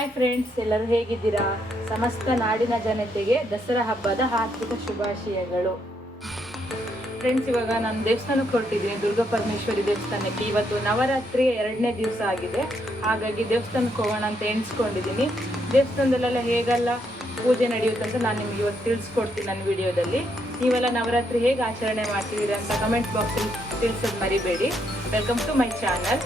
Hi friends, ಎಲ್ಲರೂ ಹೇಗಿದ್ದೀರಾ? ಸಮಸ್ತ ನಾಡಿನ ಜನತೆಗೆ ದಸರಾ ಹಬ್ಬದ ಹಾರ್ದಿಕ ಶುಭಾಶಯಗಳು. ಫ್ರೆಂಡ್ಸ್, ಇವಾಗ ನಾನು ದೇವಸ್ಥಾನಕ್ಕೆ ಹೊರಟಿದ್ದೀನಿ, ದುರ್ಗಾ ಪರಮೇಶ್ವರಿ ದೇವಸ್ಥಾನಕ್ಕೆ. ಇವತ್ತು ನವರಾತ್ರಿ 2ನೇ ದಿವಸ ಆಗಿದೆ. ಹಾಗಾಗಿ ದೇವಸ್ಥಾನಕ್ಕೆ ಹೋಗೋಣ ಅಂತ ಎಣಿಸ್ಕೊಂಡಿದ್ದೀನಿ. ದೇವಸ್ಥಾನದಲ್ಲೆಲ್ಲ ಹೇಗೆಲ್ಲ ಪೂಜೆ ನಡೆಯುತ್ತಂತ ನಾನು ನಿಮಗೆ ಇವತ್ತು ತಿಳಿಸ್ಕೊಡ್ತೀನಿ ನನ್ನ ವಿಡಿಯೋದಲ್ಲಿ. ನೀವೆಲ್ಲ ನವರಾತ್ರಿ ಹೇಗೆ ಆಚರಣೆ ಮಾಡ್ತಿದ್ದೀರಾ ಅಂತ ಕಮೆಂಟ್ ಬಾಕ್ಸಲ್ಲಿ ತಿಳಿಸೋದು ಮರಿಬೇಡಿ. Welcome to my channel.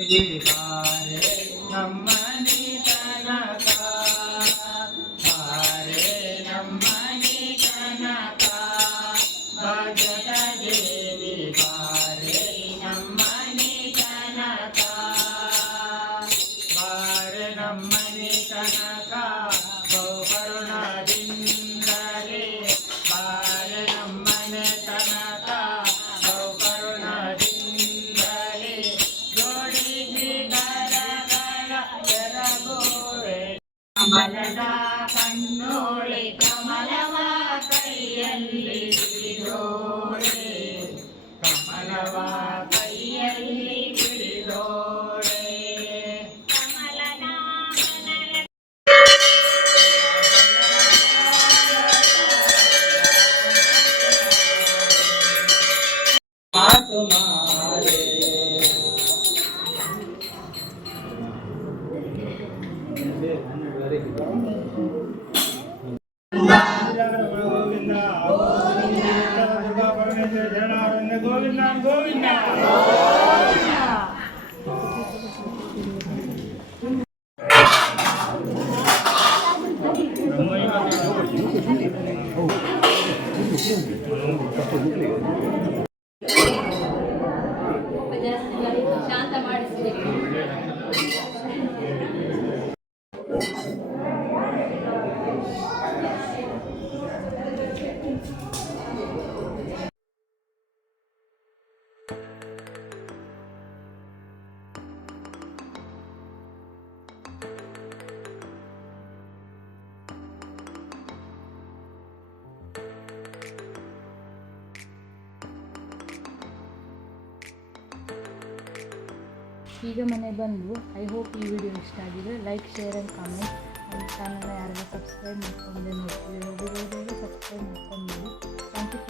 ಬಾರೆ ನಮ್ಮನೆ ತನಕ ಬಾರೆ ನಮ್ಮನೆ ತನಕ ಭಾಗ್ಯದ ದೇವಿ ಬಾರೆ ನಮ್ಮನೆ ತನಕ ಬಾರೆ ನಮ್ಮನೆ ತನಕ ಬಹುಕರುಣದಿಂದಲೇ ಬಾರೆ ನಮ್ಮನೆ ತನಕ ಬಹುಕರುಣದಿಂದಲೇ ಜೋಡಿಸಿ ಕರಗಳ ಎರಗುವೆ ಕಮಲದ ಕಣ್ಣೋಳೆ ಕಮಲವ ಕೈಯಲ್ಲಿ ಹಿಡಿದೋಳೆ ಕಮಲವ ಕೈಯಲ್ಲಿ ಹಿಡಿದೋಳೆ ಕಮಲದ ಮಾತು ಮಾರೆ ಗೋವಿಂದ ಗೋವಿಂದ ಶಾಂತ ಮಾಡಿಸಬೇಕು. ಈಗ ಮನೆ ಬಂದು ಐ ಹೋಪ್ ಈ ವಿಡಿಯೋ ಇಷ್ಟ ಆಗಿದೆ. Like, share and comment. ನಮ್ಮ ಚಾನಲ್ನ ಯಾರೆಲ್ಲ ಸಬ್ಸ್ಕ್ರೈಬ್ ಮಾಡ್ಕೊಂಡೆ ನೋಡ್ತೀವಿ ಹೋಗಿ ಸಬ್ಸ್ಕ್ರೈಬ್ ಮಾಡ್ಕೊಂಡು ನೋಡಿ. Thank you.